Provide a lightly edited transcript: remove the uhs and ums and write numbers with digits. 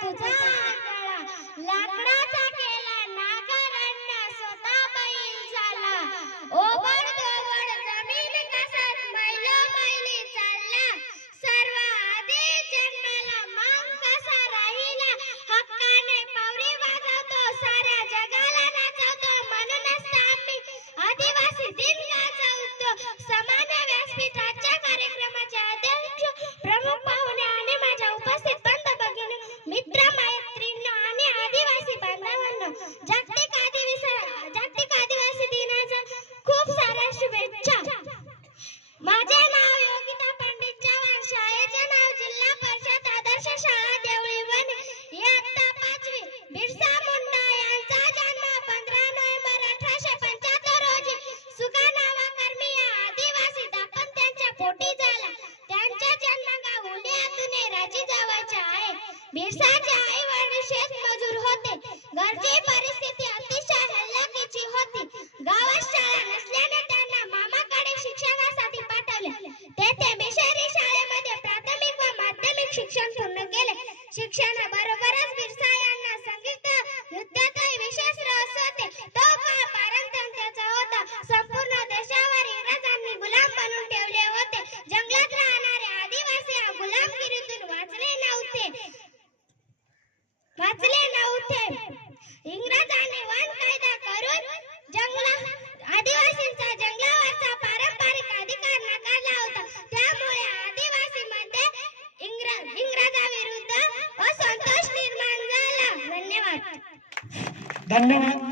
तुझा आंधळा, लाकडाचा केला नांगरांना स्वतः बैल झाला, ओबड दोबड जमीन कसात मैलोमैली चालला, सर्व आधी जन्माला मग कसा राहिला, हक्काने पावरी वाजवतो साऱ्या जगाला नाचवतो, म्हणूनच आम्ही आदिवासी दिन गाजवतो. समान व्यासपीठाच्या कार्यक्रमाचे अध्यक्ष, प्रमुख पाहुणे आणि माझ्या उपस्थित बंधू भगिनी, मित्र मैत्रिणी आणि आदिवासी बांधवांनो, जागतिक आदिवासी दिनाच्या खूप साऱ्या शुभेच्छा. माझे नाव योगिता पंडित चव्हाण, शाळेचे नाव जिल्हा परिषद आदर्श शाळा देवळी वन, इयत्ता 5वी. बिरसा मुंडा यांचा जन्म 15 नोव्हेंबर 1875 रोजी सुगाणा वाकर्मी या आदिवासी दाम्पत्याच्या पोटी झाला. त्यांचे जन्मगाव उलियातून राजी जवळचे आहे. बिरसाचे आई वडील शेतमजूर होते. घरची परिस्थिती अतिशय हलाखीची होती. गावात शाळा नसल्याने त्यांना मामाकडे शिक्षणासाठी पाठवले. तेथे मिशनरी शाळेमध्ये प्राथमिक व माध्यमिक शिक्षण पूर्ण केले. शिक्षणाबरोबरच बिरसा यांना संगीत नृत्यातही विशेष रस होते. तो काळ पारतंत्र्याचा होता. संपूर्ण देशावर इंग्रजांनी गुलाम बनवून ठेवले होते. जंगलात राहणारे आदिवासी गुलामगिरीतून वाचले नव्हते. इंग्रजांनी वन कायदा करून आदिवासींचा जंगलावरचा पारंपरिक अधिकार नाकारला होता. त्यामुळे आदिवासींमध्ये इंग्रजाविरुद्ध असंतोष निर्माण झाला. धन्यवाद.